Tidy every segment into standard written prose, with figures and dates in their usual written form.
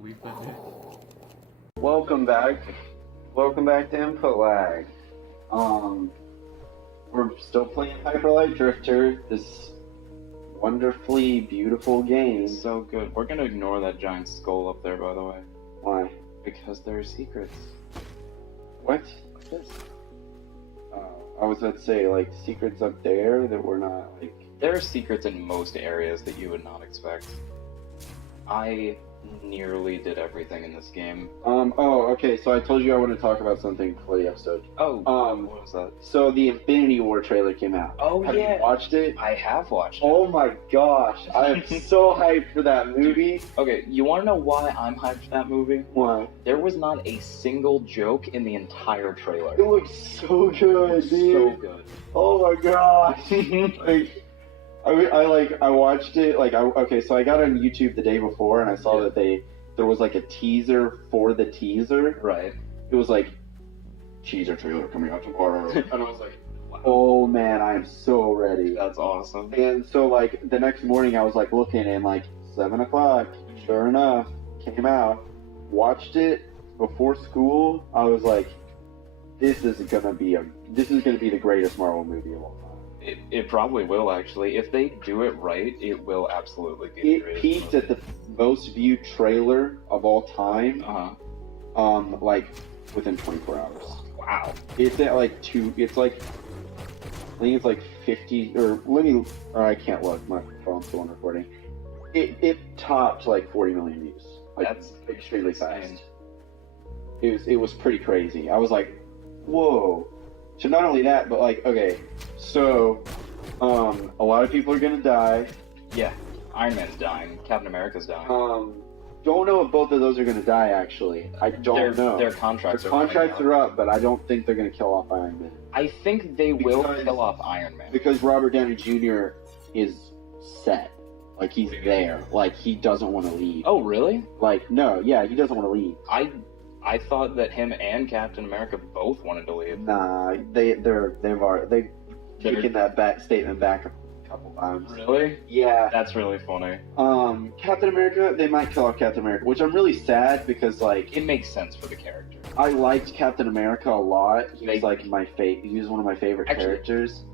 We've been hit. Welcome back. Welcome back to Input Lag. We're still playing Hyper Light Drifter, this wonderfully beautiful game. So good. We're gonna ignore that giant skull up there, by the way. Why? Because there are secrets. What? Like this. I was about to say, like, secrets up there that we're not, like... There are secrets in most areas that you would not expect. I nearly did everything in this game. Okay, so I told you I want to talk about something before the episode. Oh, what was that? So the Infinity War trailer came out. Oh, Have yeah. you watched it? I have watched it. Oh my gosh, I am so hyped for that movie. Okay, you wanna know why I'm hyped for that movie? Why? There was not a single joke in the entire trailer. It looks so good, dude. So good. Oh my gosh. Like, I watched it, okay, so I got on YouTube the day before and I saw that there was like a teaser for the teaser. Right. It was like, teaser trailer coming out tomorrow. And I was like, Wow. oh man, I am so ready. That's awesome. And so like the next morning I was like looking and like 7 o'clock, sure enough, came out, watched it before school. I was like, this is gonna be the greatest Marvel movie of all time. It probably will, actually. If they do it right, it will absolutely be the It greatest peaked movie. at the most viewed trailer of all time, Uh-huh. like within 24 hours. Wow. It's at like I think it's like 50, or I can't look, my phone's still on recording. It topped like 40 million views. Like, That's extremely insane. fast. It was pretty crazy. I was like, whoa. So not only that, but like, okay, so a lot of people are gonna die. Yeah. Iron Man's dying. Captain America's dying. Don't know if both of those are gonna die actually. I don't know. Their contracts Their are contracts coming are up, but I don't think they're gonna kill off Iron Man. I think they will Because- kill off Iron Man. Because Robert Downey Jr. is set. Like, he's there. Like, he doesn't want to leave. Oh, really? Like, no, yeah, he doesn't want to leave. I thought that him and Captain America both wanted to leave. Nah, they've taken that statement back a couple times. Really? Yeah. That's really funny. Captain America, they might kill off Captain America, which I'm really sad because, like, It makes sense for the character. I liked Captain America a lot. He was, They- like, he was one of my favorite Actually- characters.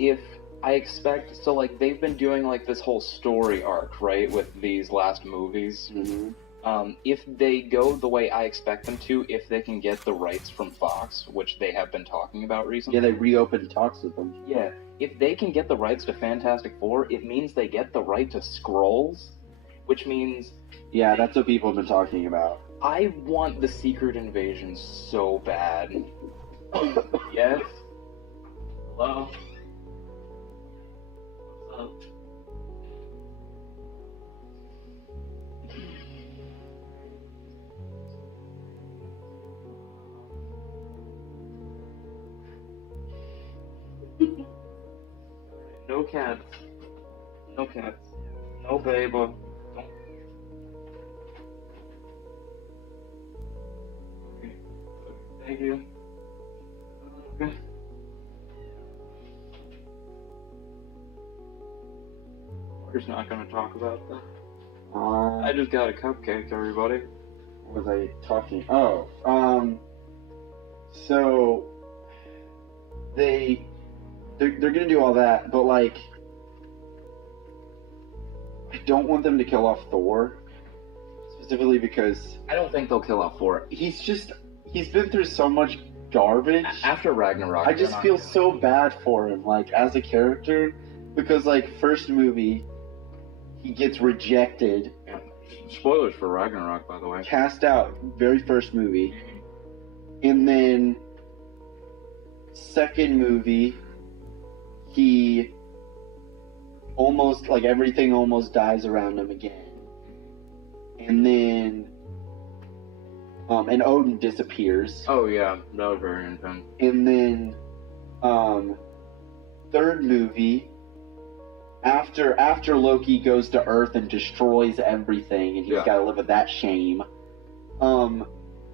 If I expect, so like they've been doing like this whole story arc, right, with these last movies. Mm-hmm. If they go the way I expect them to, if they can get the rights from Fox, which they have been talking about recently. Yeah, they reopened talks with them. Yeah, if they can get the rights to Fantastic Four, it means they get the right to Skrulls, which means Yeah, that's what people have been talking about. I want the Secret Invasion so bad. Yes? Hello? What's up? No cats. No cats. No baby. Don't. Okay. Thank you. Okay. We're just not gonna talk about that. I just got a cupcake, everybody. What was I talking? Oh, so they're gonna do all that, but like, I don't want them to kill off Thor, specifically because I don't think they'll kill off Thor. he's been through so much garbage. After Ragnarok, I they're just not feel gonna- so bad for him, like, as a character, because like first movie, he gets rejected, Spoilers for Ragnarok, by the way. cast out, very first movie. And then, second movie, he almost, like, everything almost dies around him again. And then, and Odin disappears. Oh yeah, that was very intense. And then, third movie, after Loki goes to Earth and destroys everything, and he's Yeah. got to live with that shame,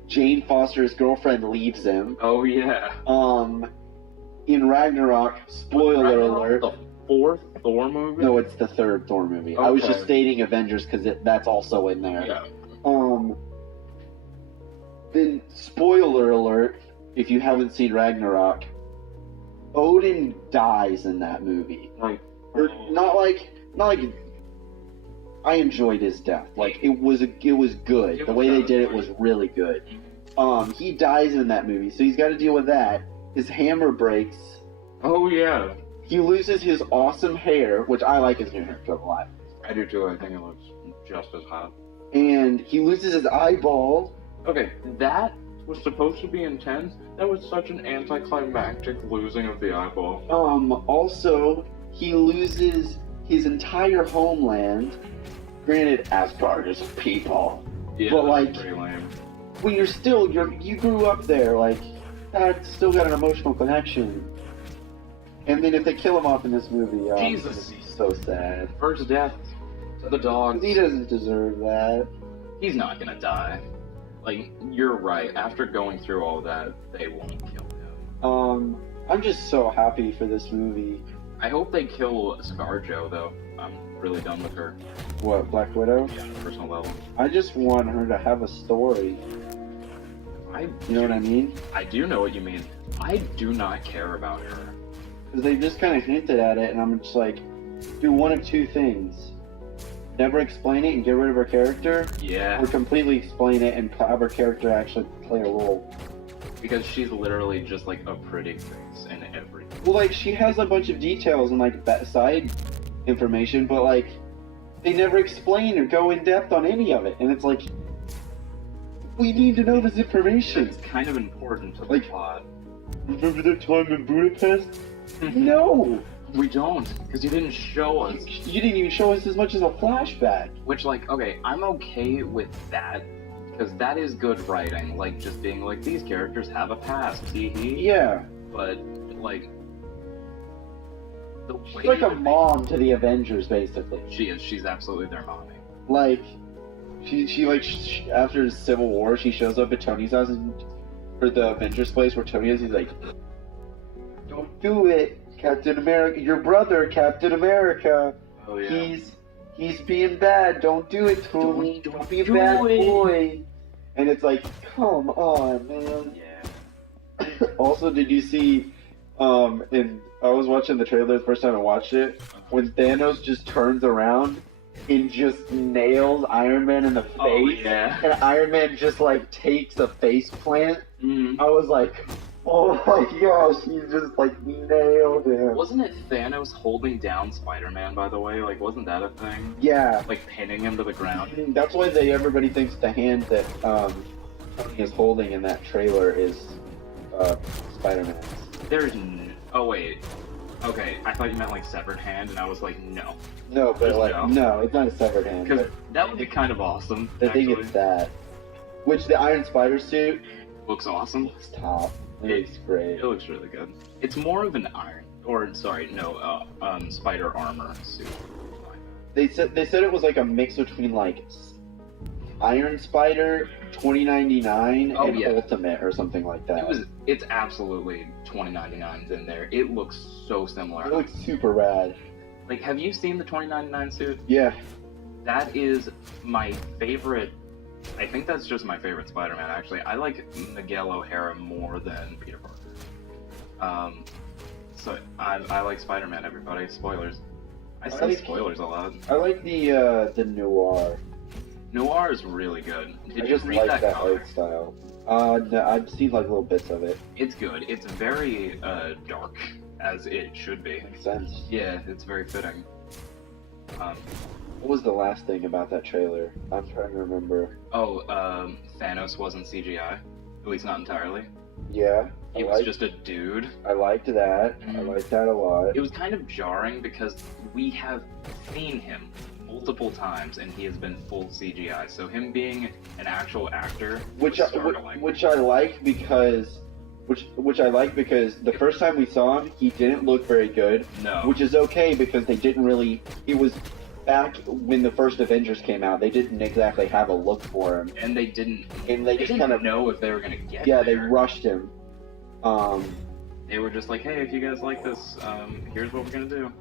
Jane Foster's girlfriend leaves him. Oh yeah. In Ragnarok, spoiler alert. The fourth Thor movie? No, it's the third Thor movie. I was just Okay. stating Avengers because that's also in there. Yeah. then spoiler alert, if you haven't seen Ragnarok, Odin dies in that movie. Like, Or not like I enjoyed his death. Like it was good. The way they did it was really good. He dies in that movie, so he's got to deal with that. His hammer breaks. oh yeah, He loses his awesome hair, which I like his new hair a lot. I do too. I think it looks just as hot. And he loses his eyeball. Okay, that was supposed to be intense. That was such an anticlimactic losing of the eyeball. Also, he loses his entire homeland. Granted, Asgard is people. Yeah, But, that's like, pretty lame. When you grew up there, like, that's still got an emotional connection. And then if they kill him off in this movie, Jesus. it's gonna be so sad. First death to the dogs. He doesn't deserve that. He's not gonna die. Like, you're right. After going through all that, they won't kill him. I'm just so happy for this movie. I hope they kill ScarJo, though. I'm really done with her. What, Black Widow? Yeah, on a personal level. I just want her to have a story. You know what I mean? I do know what you mean. I do not care about her. Because they just kind of hinted at it, and I'm just like, do one of two things. Never explain it and get rid of her character, Yeah, or completely explain it and have her character actually play a role. because she's literally just like a pretty face in everything. Well, like, she has a bunch of details and, like, side information, but, like, they never explain or go in depth on any of it. And it's like, we need to know this information. It's kind of important to the Like- plot. Remember that time in Budapest? No! We don't, because you didn't show us. You didn't even show us as much as a flashback. Which, like, okay, I'm okay with that, because that is good writing. Like, just being like, these characters have a past, hee. Yeah. But, like, the way She's like a that mom to the Avengers, basically. she's absolutely their mommy. Like, after the Civil War, she shows up at Tony's house for the Avengers place where Tony is. He's like, don't do it, Captain America. Your brother, Captain America. Oh, yeah. He's being bad. Don't do it, Tony. Don't be a do bad it." boy. And it's like, come on, man. Yeah. Also, did you see, I was watching the trailer the first time I watched it, when Thanos just turns around and just nails Iron Man in the face, Oh, yeah. and Iron Man just, like, takes a face plant. Mm. I was like, oh my gosh, he just, like, nailed him. Wasn't it Thanos holding down Spider-Man, by the way? Like, wasn't that a thing? Yeah. Like, pinning him to the ground? That's why everybody thinks the hand that Tony is holding in that trailer is Spider-Man's. Oh, wait. Okay, I thought you meant, like, severed hand, and I was like, no. No, but Just like, no. no, it's not a severed hand. Because But that would be kind of awesome, I think actually. it's that. Which the Iron Spider suit Looks awesome. looks top. It looks great. It looks really good. It's more of an spider armor suit. They said it was like a mix between like Iron Spider 2099 Oh, and yeah. Ultimate or something like that. It's absolutely 2099's in there. It looks so similar. It looks super rad. Like, have you seen the 2099 suit? Yeah. That is my favorite. I think that's just my favorite Spider-Man, actually. I like Miguel O'Hara more than Peter Parker. So I like Spider-Man, everybody. Spoilers. I say like- spoilers a lot. I like the noir. Noir is really good. Did I you just read like that that comic? art style. No, I've seen like little bits of it. It's good. It's very dark, as it should be. Makes sense. Yeah, it's very fitting. What was the last thing about that trailer? I'm trying to remember. Thanos wasn't CGI. At least not entirely. Yeah. He was just a dude. I liked that. I Mhm. liked that a lot. It was kind of jarring because we have seen him multiple times and he has been full CGI. So him being an actual actor Which was I, startling. which I like because the first time we saw him, he didn't look very good, No. which is okay because they didn't really. It was back when the first Avengers came out. They didn't exactly have a look for him, and they didn't. and they just didn't kind of know if they were gonna get. yeah, they there. rushed him. They were just like, hey, if you guys like this, here's what we're gonna do.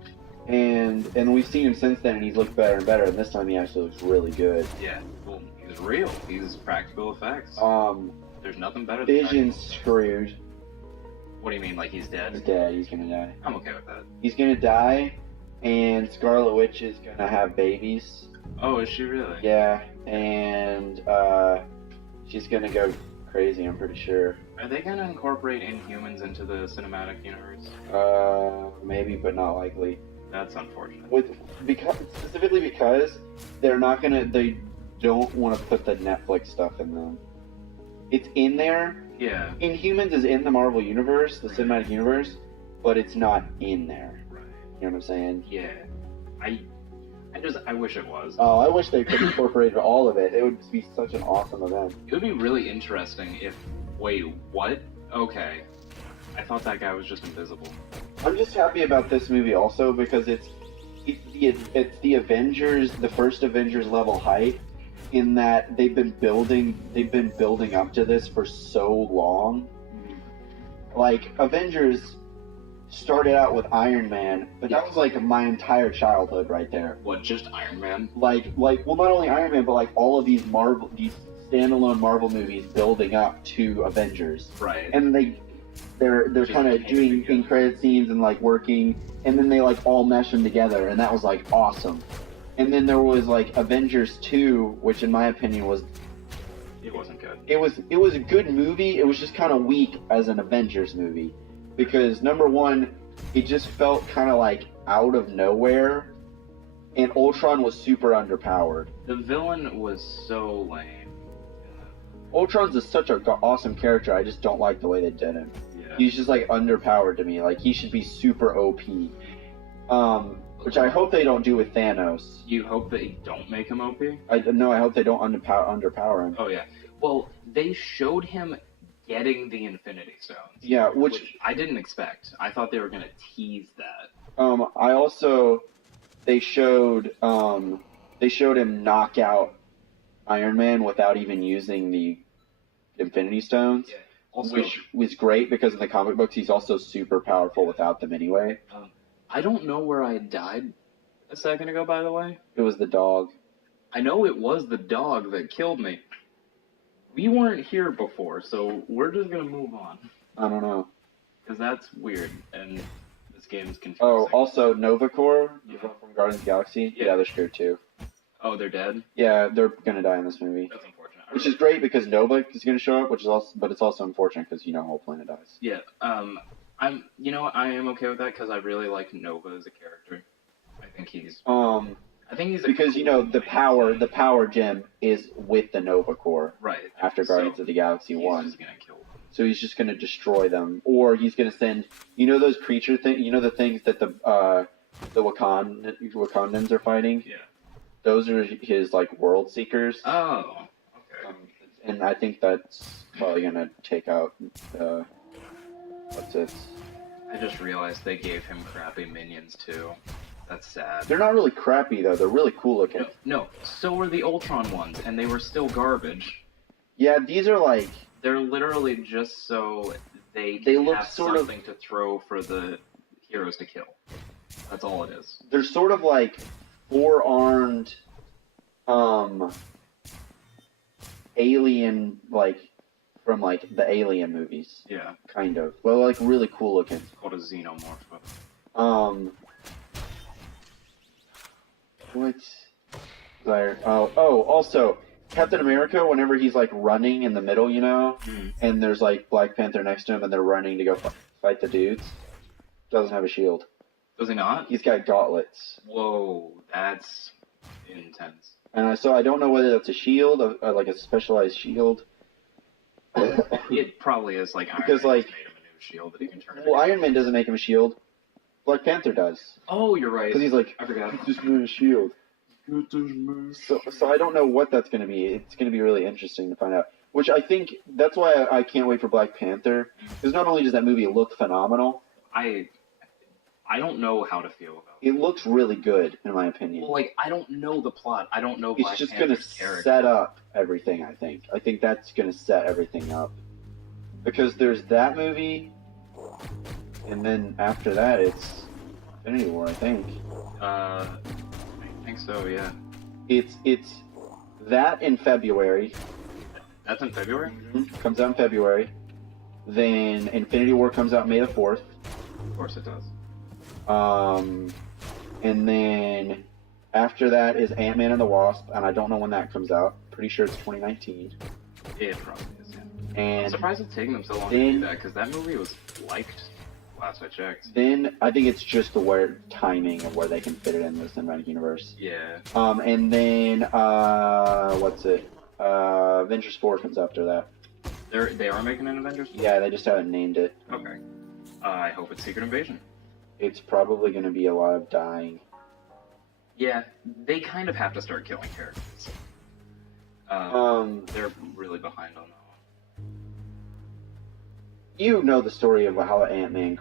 And we've seen him since then, and he's looked better and better. And this time, he actually looks really good. Yeah. Well, he's real. He's practical effects. There's nothing better than Vision's screwed. What do you mean, like he's He's dead? dead. He's gonna die. I'm okay with that. He's gonna die, and Scarlet Witch is gonna have babies. Oh, is she really? Yeah, and she's gonna go crazy. I'm pretty sure. Are they gonna incorporate Inhumans into the cinematic universe? Maybe, but not likely. That's unfortunate. Specifically because they don't want to put the Netflix stuff in them. It's in there. Yeah. Inhumans is in the Marvel universe, the cinematic universe, but it's not in there. Right. You know what I'm saying? Yeah. I wish it was. Oh, I wish they could incorporate all of it. It would be such an awesome event. It would be really interesting if. Wait, what? Okay. I thought that guy was just invisible. I'm just happy about this movie also because it's the Avengers, the first Avengers level hype, in that they've been building up to this for so long. Like Avengers started out with Iron Man, but that was like my entire childhood right there. What, just Iron Man? Like well, not only Iron Man, but like all of these standalone Marvel movies building up to Avengers. Right. And they're Just kind of came doing together. in credit scenes and like working, and then they like all mesh them together, and that was like awesome. And then there was like Avengers 2, which in my opinion was It wasn't good. it was a good movie. It was just kind of weak as an Avengers movie because number one, it just felt kind of like out of nowhere, and Ultron was super underpowered. The villain was so lame. Ultron's such an awesome character. I just don't like the way they did him. Yeah. He's just like underpowered to me. Like he should be super OP. Which I hope they don't do with Thanos. You hope that you don't make him OP? I hope they don't underpower him. Oh yeah. Well, they showed him getting the Infinity Stones. Yeah, Which I didn't expect. I thought they were gonna tease that. I also they showed him knock out Iron Man without even using the Infinity Stones, Yeah. Also, which was great because in the comic books he's also super powerful without them anyway. I don't know where I died a second ago, by the way. It was the dog. I know it was the dog that killed me. We weren't here before, so we're just gonna move on. I don't know. Because that's weird, and this game's confusing. Oh, also Nova Corps Yeah. from Guardians of the Galaxy. Yeah. Yeah, they're scared too. Oh, they're dead? Yeah, they're gonna die in this movie, That's unfortunate. which is great because Nova is gonna show up, but it's also unfortunate because whole planet dies. Yeah, I am okay with that because I really like Nova as a character. I think he's a Because cool the power gem is with the Nova Corps right after Guardians of the Galaxy he's 1. just gonna kill them. So he's just gonna destroy them, or he's gonna send those creature things, the things that the Wakandans are fighting. Yeah. Those are his like world seekers. Oh, okay. And I think that's probably gonna take out what's it? I just realized they gave him crappy minions too. That's sad. They're not really crappy though. They're really cool looking. No, so were the Ultron ones, and they were still garbage. Yeah, these are like They're literally just so they look have sort of- something to throw for the heroes to kill. That's all it is. they're sort of like four-armed alien, like from like the Alien movies, Yeah, kind of. Well, like really cool looking. it's called a xenomorph. But What? Also, Captain America, whenever he's like running in the middle, and there's like Black Panther next to him and they're running to go fight the dudes, doesn't have a shield. Does he not? He's got gauntlets. Whoa, that's intense. And so I don't know whether that's a shield, like a specialized shield. It probably is like Iron Because, Man like- just made him a new shield that he can turn. Well, into. Iron Man doesn't make him a shield. Black Panther does. Oh, you're right. Because he's like, I forgot. "It's just made a shield." So I don't know what that's going to be. It's going to be really interesting to find out. Which I think, that's why I can't wait for Black Panther. Because not only does that movie look phenomenal, I don't know how to feel about it. it looks really good, in my opinion. Well, like, I don't know the plot. I don't know It's Black just going to Panther's character. set up everything, I think. I think that's going to set everything up. Because there's that movie, and then after that it's Infinity War, I think. I think so, yeah. It's that in February, That's in February? Comes out in February. Then Infinity War comes out May the 4th. Of course it does. And then after that is Ant-Man and the Wasp, and I don't know when that comes out. Pretty sure it's 2019. It probably is, yeah. I'm And surprised it's taking them so long to do that, because that movie was liked last I checked. then I think it's just the weird timing of where they can fit it in the cinematic universe. Yeah. And then what's it? Avengers 4 comes after that. They are making an Avengers? Yeah, they just haven't named it. Okay. I hope it's Secret Invasion. It's probably going to be a lot of dying. Yeah, they kind of have to start killing characters. They're really behind on that one. You know the story of how Ant-Man,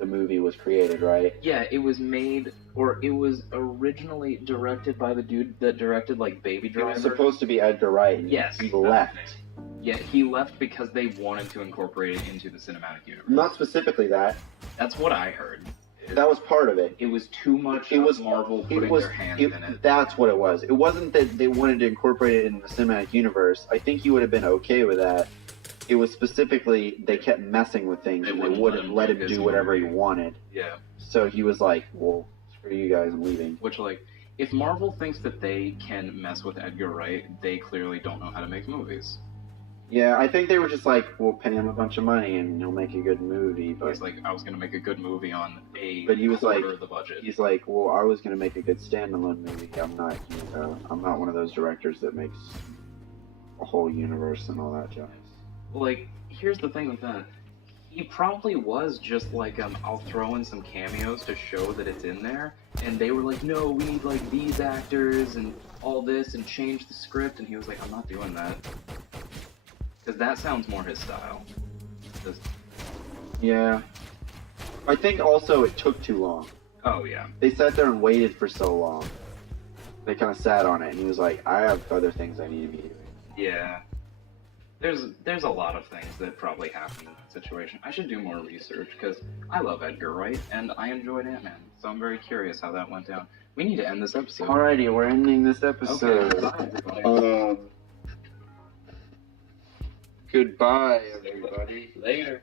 the movie, was created, right? Yeah, it was made, or it was originally directed by the dude that directed, like, Baby It Driver. was supposed to be Edgar Wright, and Yes. he left. Yeah, he left because they wanted to incorporate it into the cinematic universe. Not specifically that. That's what I heard. That was part of it. It was too much It of was Marvel putting their hands in it. That's what it was. It wasn't that they wanted to incorporate it in the cinematic universe. I think he would have been okay with that. It was specifically they kept messing with things They and they wouldn't wouldn't let him his do whatever he movie. wanted. Yeah. So he was like, "Well, screw you guys, I'm leaving." Which, like, if Marvel thinks that they can mess with Edgar Wright, they clearly don't know how to make movies. Yeah, I think they were just like, "We'll pay him a bunch of money and he'll make a good movie." But He's like, I was going to make a good movie on a But he was quarter like- of the budget. he's like, "Well, I was gonna make a good standalone movie. I'm not one of those directors that makes a whole universe and all that jazz." Like, here's the thing with that. He probably was just like, I'll throw in some cameos to show that it's in there. And they were like, no, we need, like, these actors and all this and change the script. And he was like, I'm not doing that. Because that sounds more his style. 'Cause- Yeah. I think also it took too long. oh, yeah. They sat there and waited for so long. They kind of sat on it, and he was like, "I have other things I need to be doing." Yeah. There's a lot of things that probably happened in that situation. I should do more research because I love Edgar Wright and I enjoyed Ant-Man, so I'm very curious how that went down. We need to end this episode. Alrighty, we're ending this Okay, episode. bye, everybody. Goodbye, everybody. Later.